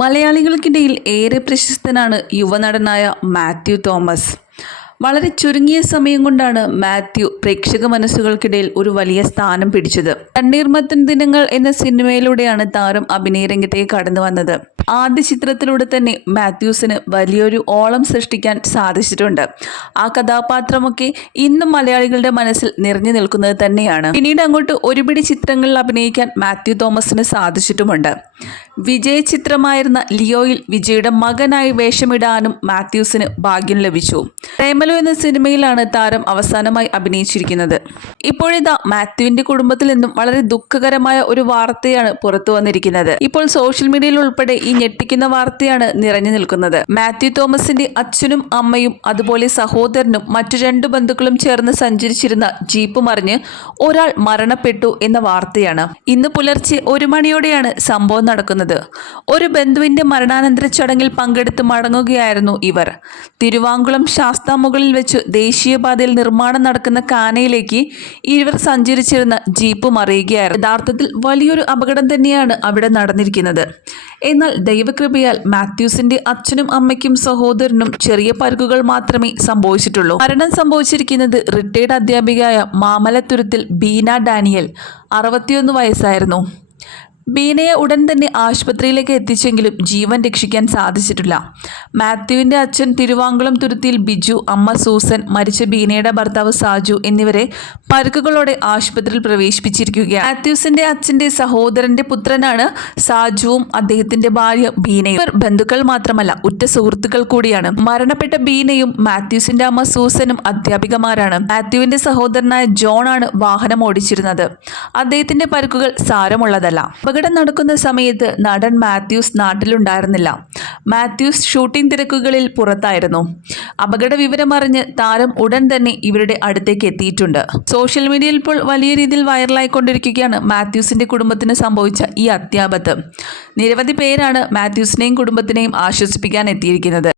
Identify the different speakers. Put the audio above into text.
Speaker 1: മലയാളികൾക്കിടയിൽ ഏറെ പ്രശസ്തനാണ് യുവനടനായ മാത്യു തോമസ്. വളരെ ചുരുങ്ങിയ സമയം കൊണ്ടാണ് മാത്യു പ്രേക്ഷക മനസ്സുകൾക്കിടയിൽ ഒരു വലിയ സ്ഥാനം പിടിച്ചത്. തണ്ണീർമത്തൻ ദിനങ്ങൾ എന്ന സിനിമയിലൂടെയാണ് താരം അഭിനയരംഗത്തേക്ക് കടന്നു വന്നത്. ആദ്യ ചിത്രത്തിലൂടെ തന്നെ മാത്യൂസിന് വലിയൊരു ഓളം സൃഷ്ടിക്കാൻ സാധിച്ചിട്ടുണ്ട്. ആ കഥാപാത്രമൊക്കെ ഇന്നും മലയാളികളുടെ മനസ്സിൽ നിറഞ്ഞു നിൽക്കുന്നത് തന്നെയാണ്. പിന്നീട് അങ്ങോട്ട് ഒരുപിടി ചിത്രങ്ങളിൽ അഭിനയിക്കാൻ മാത്യു തോമസിന് സാധിച്ചിട്ടുമുണ്ട്. വിജയ ചിത്രമായിരുന്ന ലിയോയിൽ വിജയുടെ മകനായി വേഷമിടാനും മാത്യൂസിന് ഭാഗ്യം ലഭിച്ചു. പ്രേമലു എന്ന സിനിമയിലാണ് താരം അവസാനമായി അഭിനയിച്ചിരിക്കുന്നത്. ഇപ്പോഴിതാ മാത്യുവിന്റെ കുടുംബത്തിൽ നിന്നും വളരെ ദുഃഖകരമായ ഒരു വാർത്തയാണ് പുറത്തു വന്നിരിക്കുന്നത്. ഇപ്പോൾ സോഷ്യൽ മീഡിയയിൽ ഉൾപ്പെടെ ഈ ഞെട്ടിക്കുന്ന വാർത്തയാണ് നിറഞ്ഞു നിൽക്കുന്നത്. മാത്യു തോമസിന്റെ അച്ഛനും അമ്മയും അതുപോലെ സഹോദരനും മറ്റു രണ്ട് ബന്ധുക്കളും ചേർന്ന് സഞ്ചരിച്ചിരുന്ന ജീപ്പ് മറിഞ്ഞ് ഒരാൾ മരണപ്പെട്ടു എന്ന വാർത്തയാണ്. ഇന്ന് പുലർച്ചെ ഒരു മണിയോടെയാണ് സംഭവം നടക്കുന്നത്. ഒരു ബന്ധുവിന്റെ മരണാനന്തര ചടങ്ങിൽ പങ്കെടുത്ത് മടങ്ങുകയായിരുന്നു ഇവർ. തിരുവാങ്കുളം ശാസ്താമുകളിൽ വെച്ച് ദേശീയപാതയിൽ നിർമ്മാണം നടക്കുന്ന കാനയിലേക്ക് ഇവർ സഞ്ചരിച്ചിരുന്ന ജീപ്പ് മറിയുകയായിരുന്നു യഥാർത്ഥത്തിൽ വലിയൊരു അപകടം തന്നെയാണ് അവിടെ നടന്നിരിക്കുന്നത്. എന്നാൽ ദൈവകൃപയാൽ മാത്യൂസിന്റെ അച്ഛനും അമ്മയ്ക്കും സഹോദരനും ചെറിയ പരുക്കുകൾ മാത്രമേ സംഭവിച്ചിട്ടുള്ളൂ. മരണം സംഭവിച്ചിരിക്കുന്നത് റിട്ടയർഡ് അധ്യാപികയായ മാമലത്തുരുത്തിൽ ബീന ഡാനിയൽ അറുപത്തിയൊന്ന് വയസ്സായിരുന്നു. ബീനയെ ഉടൻ തന്നെ ആശുപത്രിയിലേക്ക് എത്തിച്ചെങ്കിലും ജീവൻ രക്ഷിക്കാൻ സാധിച്ചിട്ടില്ല. മാത്യുവിന്റെ അച്ഛൻ തിരുവാങ്കുളം തുരുത്തിയിൽ ബിജു അമ്മ സൂസൻ മരിച്ച ബീനയുടെ ഭർത്താവ് സാജു എന്നിവരെ പരുക്കുകളോടെ ആശുപത്രിയിൽ പ്രവേശിപ്പിച്ചിരിക്കുകയാണ്. മാത്യൂസിന്റെ അച്ഛന്റെ സഹോദരന്റെ പുത്രനാണ് സാജുവും അദ്ദേഹത്തിന്റെ ഭാര്യ ബീനയും. ഇവർ ബന്ധുക്കൾ മാത്രമല്ല ഉറ്റ സുഹൃത്തുക്കൾ കൂടിയാണ്. മരണപ്പെട്ട ബീനയും മാത്യൂസിന്റെ അമ്മ സൂസനും അധ്യാപികമാരാണ്. മാത്യുവിന്റെ സഹോദരനായ ജോൺ ആണ് വാഹനം ഓടിച്ചിരുന്നത്. അദ്ദേഹത്തിന്റെ പരുക്കുകൾ സാരമുള്ളതല്ല. അപകടം നടക്കുന്ന സമയത്ത് നടൻ മാത്യൂസ് നാട്ടിലുണ്ടായിരുന്നില്ല. മാത്യൂസ് ഷൂട്ടിംഗ് തിരക്കുകളിൽ പുറത്തായിരുന്നു. അപകട വിവരമറിഞ്ഞ് താരം ഉടൻ തന്നെ ഇവരുടെ അടുത്തേക്ക് എത്തിയിട്ടുണ്ട്. സോഷ്യൽ മീഡിയയിൽ ഇപ്പോൾ വലിയ രീതിയിൽ വൈറലായിക്കൊണ്ടിരിക്കുകയാണ് മാത്യൂസിന്റെ കുടുംബത്തിന് സംഭവിച്ച ഈ അത്യാപത്ത്. നിരവധി പേരാണ് മാത്യൂസിനെയും കുടുംബത്തിനെയും ആശ്വസിപ്പിക്കാൻ എത്തിയിരിക്കുന്നത്.